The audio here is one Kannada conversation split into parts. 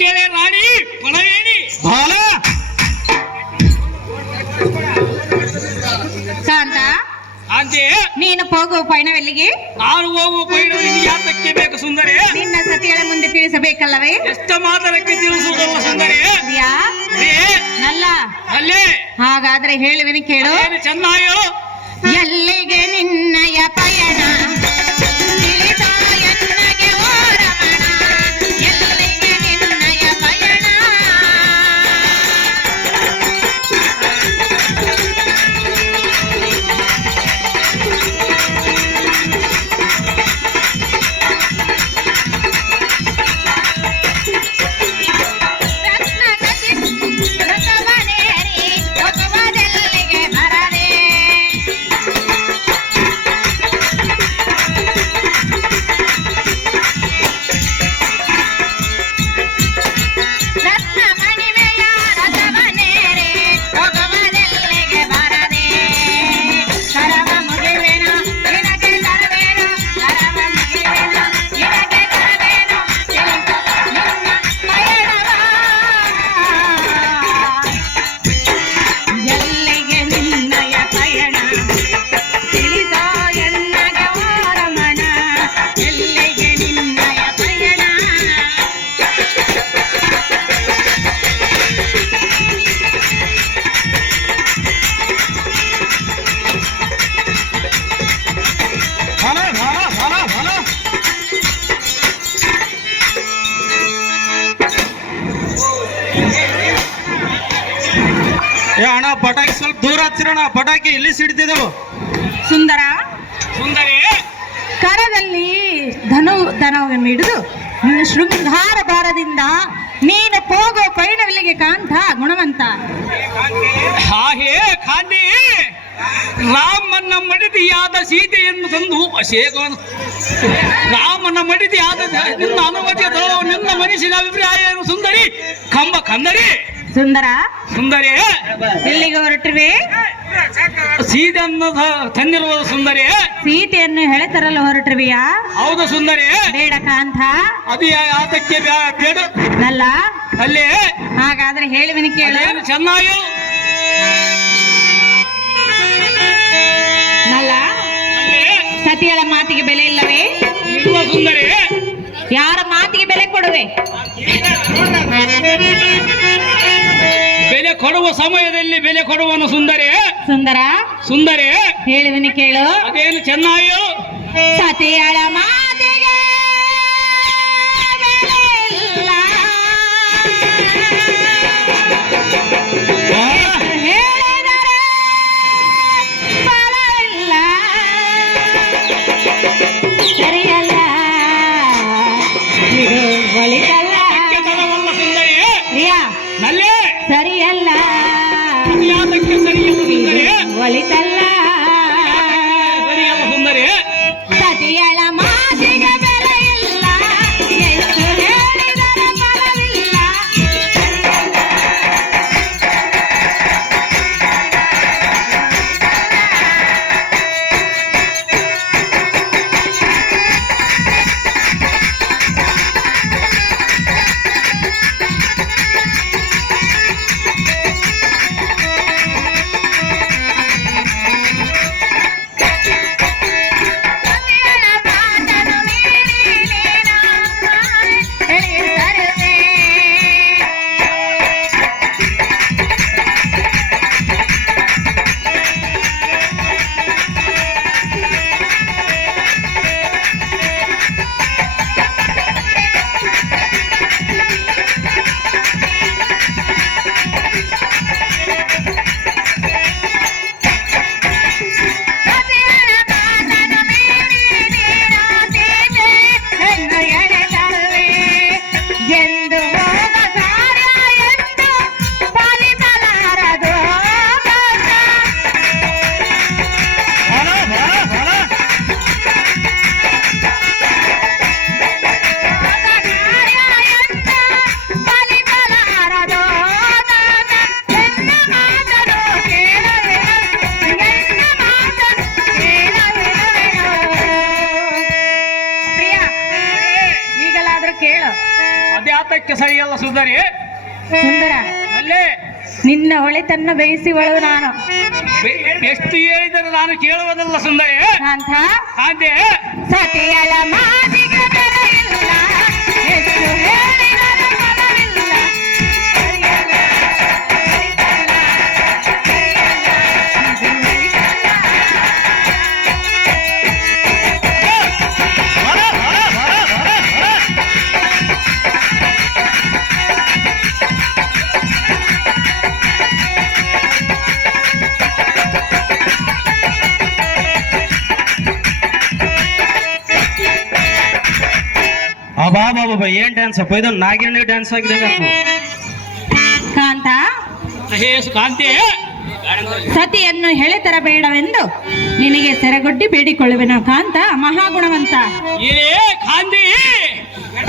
ಕೇಳೆ ರಾಣಿ ಪಣವೇಣಿ ಬಾಲ ಕಾಂತ ಅಂತೆ ನೀನು ಹೋಗುವ ಪಯಣವೆಲ್ಲಿಗೆ ನಾನು ಹೋಗುವ ಪೈಡವಿಗೆ ಯಾತಕ್ಕೆ ಬೇಕು ಸುಂದರಿ ನಿನ್ನ ಸತಿಗಳ ಮುಂದೆ ತಿಳಿಸಬೇಕಲ್ಲವೇ ಎಷ್ಟ ಮಾತರಕ್ಕೆ ತಿಳಿಸುವುದಲ್ಲ ಸುಂದರಿ ಯಾ ರೇ, ನಲ್ಲ ಅಲ್ಲೇ ಹಾಗಾದ್ರೆ ಹೇಳುವೆನು ಕೇಳು ಏನು ಚೆನ್ನಾಗಿ ಎಲ್ಲಿಗೆ ನಿನ್ನಯ ಪಯಣ ಪಟಾಕಿ ಸ್ವಲ್ಪ ದೂರ ಹಚ್ಚಿರೋಣ ಪಟಾಕಿ ಇಲ್ಲಿ ಸಿಡ್ತಿದ್ದೆವು ಸುಂದರ. ಸುಂದರಿ. ಕರದಲ್ಲಿ ಧನು ಧನವನ್ನು ಹಿಡಿದು ಶೃಂಗಾರ ಭಾರದಿಂದ ನೀನು ಹೋಗೋ ಪೈಣವಿಲ್ಲಿಗೆ ಕಾಂತ ಗುಣವಂತ. ಹಾಗೆ ರಾಮನ ಮಡಿದಿಯಾದ ಸೀತೆಯನ್ನು ತಂದು ಅಶೇಕವನು ರಾಮನ ಮಡಿದಿಯಾದ ನಿನ್ನ ಅನುಮತಿಯ ನಿನ್ನ ಮನಸ್ಸಿನ ಅಭಿಪ್ರಾಯ ಏನು ಸುಂದರಿ. ಕಂಬ ಕಂದರಿ. ಸುಂದರ? ಸುಂದರಿ. ಎಲ್ಲಿಗೆ ಹೊರಟ್ರಿ? ಸೀತೆಯನ್ನು ತಂದಿರುವುದು ಸುಂದರಿ. ಸೀತೆಯನ್ನು ಹೇಳ್ತಾರಲ್ಲ ಹೊರಟ್ರಿವಿಯ ಹೌದು ಸುಂದರಿ. ಬೇಡ ಕಾಂತ. ಅದು ಆತಕ್ಕೆ ಬೇಡ. ನಲ್ಲ ಅಲ್ಲಿ. ಹಾಗಾದ್ರೆ ಹೇಳುವಿನ ಕೇಳು. ಕೇಳಿ ಚೆನ್ನಾಗಿ. ಅಲ್ಲಿ. ಸತಿಯಳ ಮಾತಿಗೆ ಬೆಲೆ ಇಲ್ಲವೇ? ಇಲ್ಲ ಸುಂದರಿ. ಯಾರ ಮಾತಿಗೆ ಬೆಲೆ ಕೊಡುವೆ. ಬೆಲೆ ಕೊಡುವ ಸಮಯದಲ್ಲಿ ಬೆಲೆ ಕೊಡುವನು ಸುಂದರಿ. ಸುಂದರ? ಸುಂದರಿ. ಹೇಳುವನು ಕೇಳು. ಅದೇನು ಚೆನ್ನಾಗಿ ಸತಿಯಳ ಹೇಳು ಅದ್ಯಾತಕ್ಕೆ ಸರಿಯಲ್ಲ ಸುಂದರಿ. ಸುಂದರ ಅಲ್ಲೇ. ನಿನ್ನ ಹೊಳೆತನ್ನ ಬಯಸಿವಳು ನಾನು. ಬೆ- ಎಷ್ಟು ಹೇಳಿದರೆ ನಾನು ಕೇಳುವುದಲ್ಲ ಸುಂದರಿ. ಅಂತ ಅದೇ ಸತಿಯಲ್ಲ ಮಾತಿಗೆ ಅಬಾ ಬಾಬಾ ಏನ್ ಡ್ಯಾನ್ಸ್ ಅಪ್ಪ? ಇದು ನಾಗಿರಣಿ ಡ್ಯಾನ್ಸ್ ಆಗಿದೆ ಕಾಂತ? ಕಾಂತಿ. ಸತಿಯನ್ನು ಹೇಳಿ ಬೇಡವೆಂದು ನಿನಗೆ ಸೆರಗೊಡ್ಡಿ ಬೇಡಿಕೊಳ್ಳುವೆನು ಕಾಂತ? ಮಹಾಗುಣವಂತ. ಏ ಕಾಂತಿ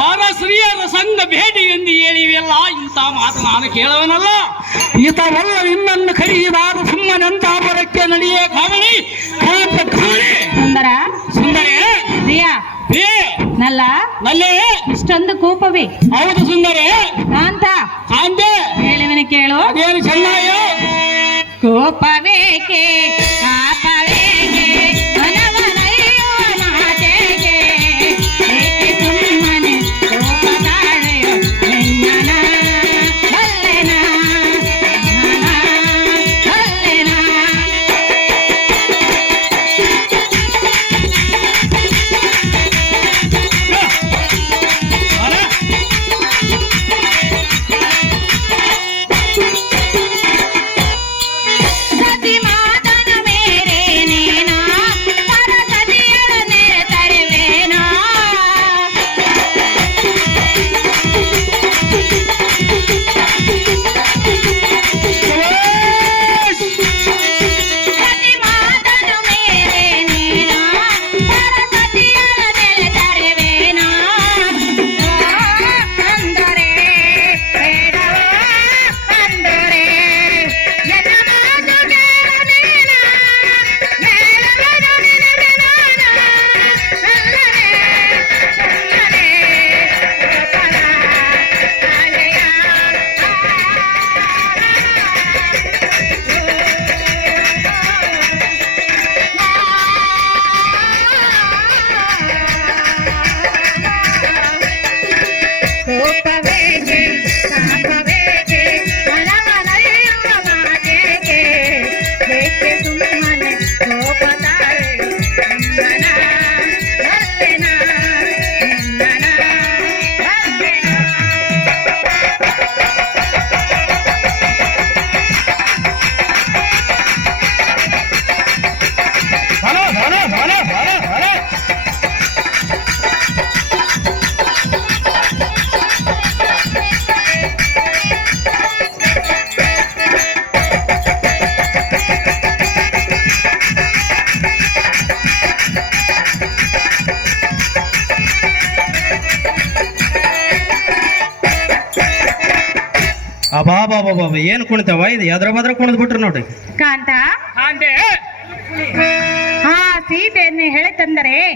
ಪರಸ್ತ್ರೀಯರ ಸಂಘ ಭೇಟಿ ಎಂದು ಹೇಳಿವೆಲ್ಲ ಇಂತ ಮಾತು ನಾನು ಕೇಳವನಲ್ಲ. ಈತವಲ್ಲ ನಿನ್ನನ್ನು ಕರೆಯಿದಾಗ ಸುಮ್ಮನಂತ ಬರಕ್ಕೆ ನಡೆಯೇ ಕಾಮಣಿ ಕಾಂತ ಕಾಣೆ. ಸುಂದರ ಸುಂದರಿ ಪ್ರಿಯಾ ಏ ನಲ್ಲ ನಲ್ಲೇ ಇಷ್ಟೊಂದು ಕೋಪವೇ ಹೌದು ಸುಂದರಿ ಕಾಂತ ಕಾಂತೆ ಹೇಳುವೆನು ಕೇಳು ಅದೇನು ಚೆನ್ನಾಯೋ ಕೋಪವೇಕೆ ಪಾಪವೇಕೆ ಏನ್ ಕುಣಿತವ? ಇದು ಎದ್ರ ಬದ್ರ ಕುಣಿದ್ ಬಿಟ್ರು ನೋಡ್ರಿ. ಕಾಂತ? ಕಾಂತೆ! ಆ ಸೀತೆಯನ್ನು ಹೇಳಿತಂದರೆ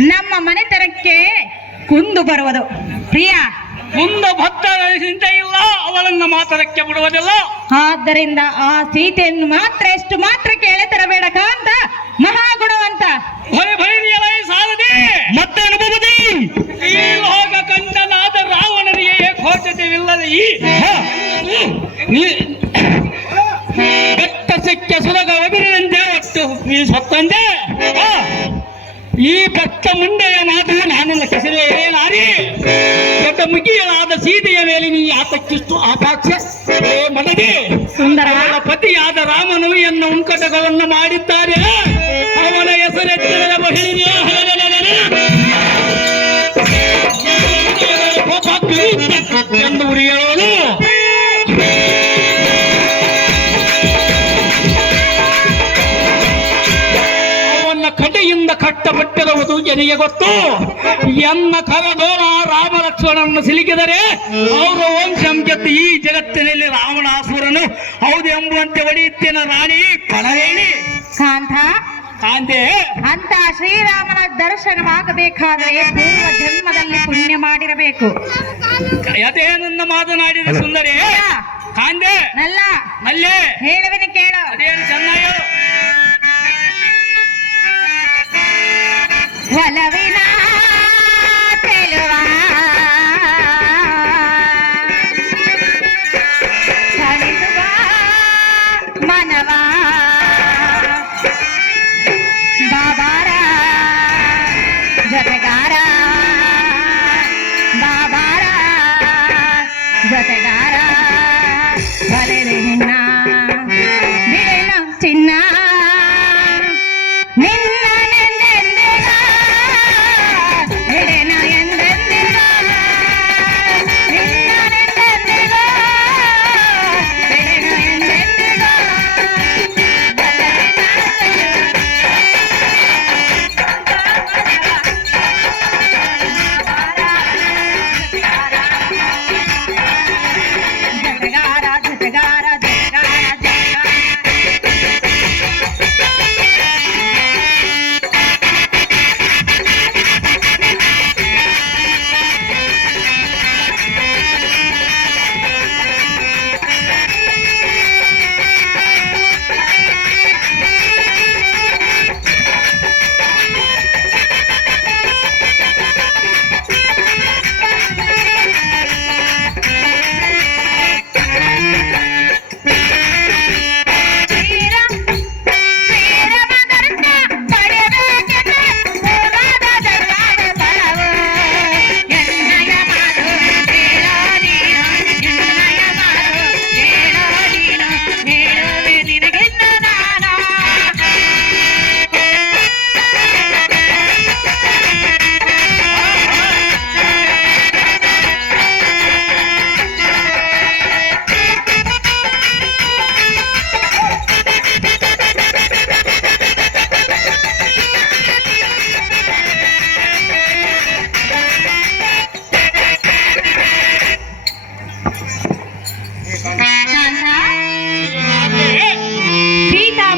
ನಮ್ಮ ಮನೆತನಕ್ಕೆ ಕುಂದು ಬರುವುದು. ಪ್ರಿಯ. ಮುಂದೆ ಭಕ್ತ ಚಿಂತೆ ಇಲ್ಲ ಅವಳನ್ನ ಮಾತರಕ್ಕೆ ಬಿಡುವುದಿಲ್ಲ. ಆದ್ದರಿಂದ ಆ ಸೀತೆಯನ್ನು ಮಾತ್ರ ಎಷ್ಟು ಮಾತ್ರ ಕೇಳತರಬೇಡ ಕಾಂತ. ಮಹಾಗುಣವಂತ ಭಯ ಭೈರಿಯಲ ಸಾರದೆ. ಮತ್ತೆ ಅನುಭವದಿ ಈ ಲೋಕ ಕಂಡನಾದ ರಾವಣನಿಗೆ ಏಕೋಚತೆವಿಲ್ಲದ ಈ ಬೆಟ್ಟ ಸಿಕ್ಕ ಸುಲಗ ಒಬಿರಿನಂತೆ ಒಟ್ಟು ನೀ ಸತ್ತಂದೆ. ಈ ಬೆಟ್ಟ ಮುಂಡೆಯ ಮಾತು ನಾನೆಲ್ಲ ಕೆಸರೆ ಏನಾರಿ ದೊಡ್ಡ ಮುಗಿಯಲಾದ ಸೀತೆಯ ಮೇಲೆ ನೀ ಆತಕ್ಕಿಷ್ಟು ಆಕಾಕ್ಷ ಮನದಿ ಸುಂದರ. ಪತಿಯಾದ ರಾಮನು ಎನ್ನ ಉಂಕಟಗಳನ್ನು ಮಾಡಿದ್ದಾರೆ. ಅವನ ಹೆಸರೆತ್ತಿರದ ಮಹಿಳೆಯ ಎಂದು ಉರಿ ಹೇಳೋದು ಅವನ ಕಡೆಯಿಂದ ಜನಿಗೆ ಗೊತ್ತು? ಎನ್ನ ಕರದೋರ ರಾಮ ಲಕ್ಷ್ಮಣನನ್ನು ಸಿಲುಕಿದರೆ ಅವರ ವಂಶಂ ಗೆದ್ದು ಈ ಜಗತ್ತಿನಲ್ಲಿ ರಾವಣಾಸುರನು. ಹೌದು ಎಂಬುವಂತೆ ಒಡೆಯುತ್ತೇನ ರಾಣಿ. ಕಳವೇಣಿ. ಕಾಂತ ಕಾಂತೆ ಅಂತ ಶ್ರೀರಾಮನ ದರ್ಶನ ದರ್ಶನವಾಗಬೇಕಾದರೆ ಪೂರ್ವ ಜನ್ಮದಲ್ಲಿ ಪುಣ್ಯ ಮಾಡಿರಬೇಕು. ಅದೇನನ್ನ ಮಾತನಾಡಿದ ಸುಂದರಿ. ಕಾಂತೆ ನಲ್ಲ. ಅಲ್ಲೇ ಹೇಳುವಿನ ಕೇಳು. ಅದೇನು ಚೆನ್ನಾಯೋ. ಒಲವಿನ ಜೊತೆಗಾರ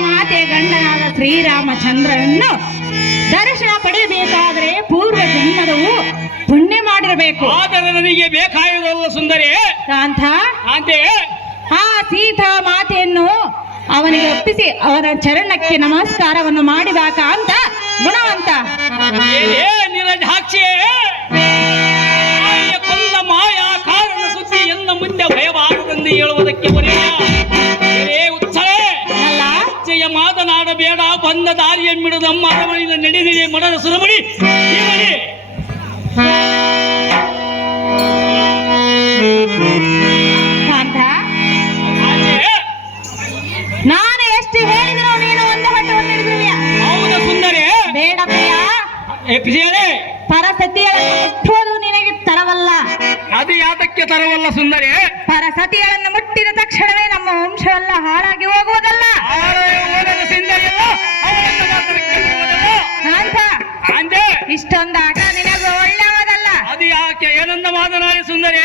ಮಾತೆ ಗಂಡನಾದ ಶ್ರೀರಾಮಚಂದ್ರನನ್ನು ದರ್ಶನ ಪಡೆಯಬೇಕಾದರೆ ಪೂರ್ವ ಜನ್ಮದವು ಪುಣ್ಯ ಮಾಡಿರಬೇಕು. ಆದರೆ ನನಗೆ ಬೇಕಾಗಿರೋಲ್ಲ ಸುಂದರಿ. ಕಾಂತ? ಆ ಸೀತಾ ಮಾತೆಯನ್ನು ಅವನಿಗೆ ಒಪ್ಪಿಸಿ ಅವರ ಚರಣಕ್ಕೆ ನಮಸ್ಕಾರವನ್ನು ಮಾಡಿದ ಅಂತ ಗುಣವಂತ. ಏನೇ ನಿರಜಾಕ್ಷಿಯೇ ಮಾಯ ಕಾರಣ ಸುದ್ದಿ ಎನ್ನ ಮುಂದೆ ಭಯವಾಗದಂದು ಹೇಳುವುದಕ್ಕೆ ಬರೆಯ? ಮಾತನಾಡಬೇಡ ದಾರಿಯನ್ನು ದಾರಿಯನ್ನಿಡು ನಮ್ಮ ಅರಮನೆಯಿಂದ ನಡೆದಿದೆ ಮನದ ಸುರಮಣಿ. ನಾನು ಎಷ್ಟು ಹೇಳಿದ್ರು ನೀನು ಒಂದು ಹೊಟ್ಟು ಹಿಡಿದಿಲ್ಲ ಹೌದ ಸುಂದರಿ. ಬೇಡ ಪ್ರಿಯ. ಏ ಪ್ರಿಯರೇ ಪರಸತಿಗಳನ್ನು ಮುಟ್ಟುವುದು ನಿನಗೆ ತರವಲ್ಲ. ಅದು ಯಾತಕ್ಕೆ ತರವಲ್ಲ ಸುಂದರಿ? ಪರಸತಿಗಳನ್ನು ಮುಟ್ಟಿದ ತಕ್ಷಣವೇ ನಮ್ಮ ವಂಶವೆಲ್ಲ ಹಾಳಾಗಿ ಹೋಗುವುದಲ್ಲ. ಇಷ್ಟೊಂದು ಆಟ ನಿನಗೆ ಒಳ್ಳೆಯದಲ್ಲ ಅದು ಯಾಕೆ ಏನಂದ ಮಾತನಾಡಿ ಸುಂದರಿ?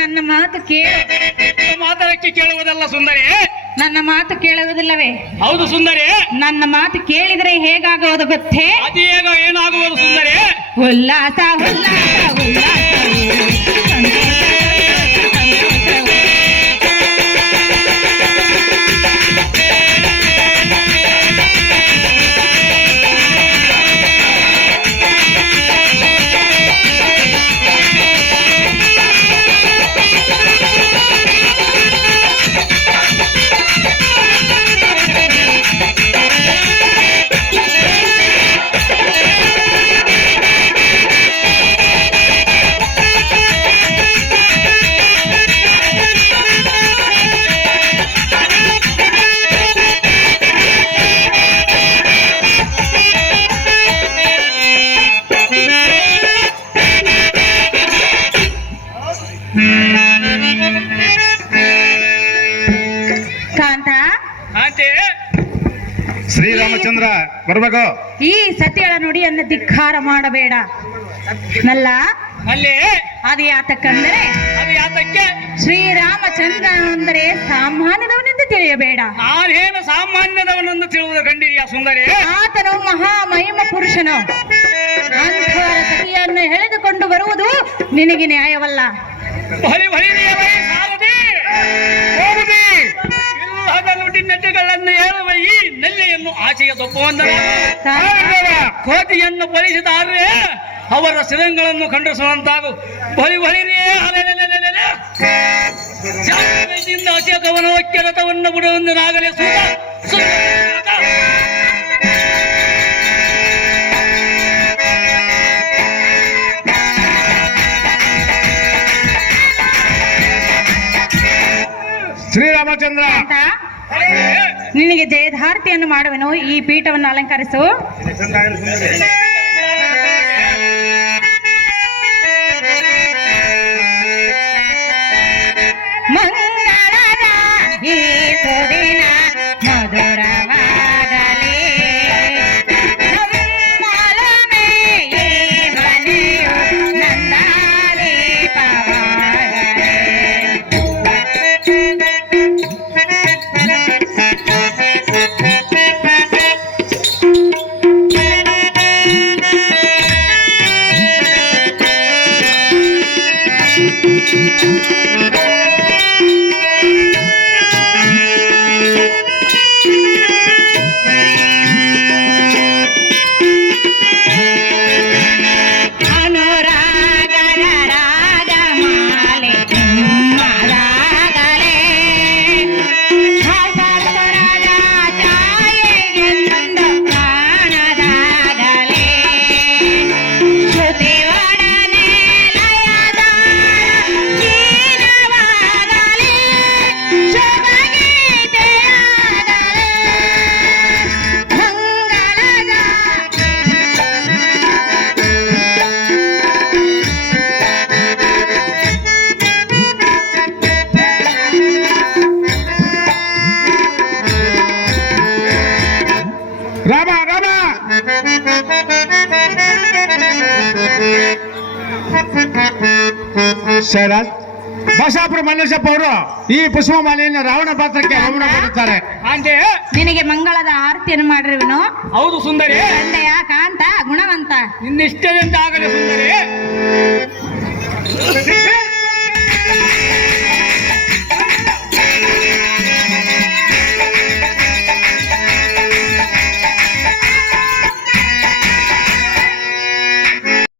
ನನ್ನ ಮಾತು ಕೇಳು ಮಾತಾಡಕ್ಕೆ ಕೇಳುವುದಲ್ಲ ಸುಂದರಿ? ನನ್ನ ಮಾತು ಕೇಳುವುದಿಲ್ಲವೇ? ಹೌದು ಸುಂದರಿ. ನನ್ನ ಮಾತು ಕೇಳಿದ್ರೆ ಹೇಗಾಗುವುದು ಗೊತ್ತೇ? ಅದೇಗ ಏನಾಗುವುದು ಸುಂದರಿ? ಉಲ್ಲಾಸ ಉಲ್ಲಾಸ ಉಲ್ಲಾಸ. ಶ್ರೀರಾಮಚಂದ್ರ ಬರ್ಬೇಕು. ಈ ಸತಿಯಳ ನುಡಿಯನ್ನ ಧಿಕ್ಕಾರ ಮಾಡಬೇಡ. ನಲ್ಲ ಅಲ್ಲಿ ಅದು ಯಾತಕ್ಕಂದ್ರೆ ಅದು ಯಾತಕ್ಕೆ ಶ್ರೀರಾಮಚಂದ್ರ ಅಂದರೆ ಸಾಮಾನ್ಯದವನೆಂದು ತಿಳಿಯಬೇಡ. ನಾನೇನು ಸಾಮಾನ್ಯದವನೆಂದು ತಿಳುವುದು ಕಂಡಿದೆಯಾ ಸುಂದರಿ? ಆತನು ಮಹಾ ಮಹಿಮ ಪುರುಷನು. ಅಂಥವರ ಸತಿಯನ್ನು ಎಳೆದುಕೊಂಡು ಬರುವುದು ನಿನಗೆ ನ್ಯಾಯವಲ್ಲ. ಬಲಿ ಬಲಿ ದೇವರೇ ಸಾರದೆ ನುಡಿ ನೆಟ್ಟಗಳನ್ನು ಹೇಳುವ ಈ ನೆಲ್ಲೆಯನ್ನು ಆಚೆಯ ತಪ್ಪುವಂದರ ಕೋತಿಯನ್ನು ಬಲಿಸಿದಾರೆ ಅವರ ಶಿರಂಗಳನ್ನು ಖಂಡಿಸುವಂತಾಗು. ಬಲಿ ಬಲಿರೇ ಅಲೆಲೆಲೆಲೆಲೆ. ಜಾಗೃತಿಯಿಂದ ಅಚೇತವನ ಕೆರತವನ್ನು ಬಿಡುವಂದನಾಗಲೇ ಸೂತ. ಶ್ರೀರಾಮಚಂದ್ರ. ನಿನಗೆ ಜಯಧಾರತಿಯನ್ನು ಮಾಡುವೆನು. ಈ ಪೀಠವನ್ನು ಅಲಂಕರಿಸು. ಮಂಗಳದ ಈ ರಾಮ ರಾಮ! ಸರ ಬಸಾಪುರ ಮಲ್ಲೇಶಪ್ಪ ಅವರು ಈ ಪುಷ್ಪ ಮಾಲೆಯನ್ನು ರಾವಣ ಪಾತ್ರಕ್ಕೆ ರಾವಣ ಮಾಡುತ್ತಾರೆ ಆಂಟಿ ನಿನಗೆ ಮಂಗಳದ ಆರತಿಯನ್ನು ಮಾಡಿರುವನು ಹೌದು ಸುಂದರಿ. ತಂದೆಯ ಕಾಂತ ಗುಣವಂತ. ನಿನ್ನಿಷ್ಟದಂತೆ ಆಗಲಿ ಸುಂದರಿ.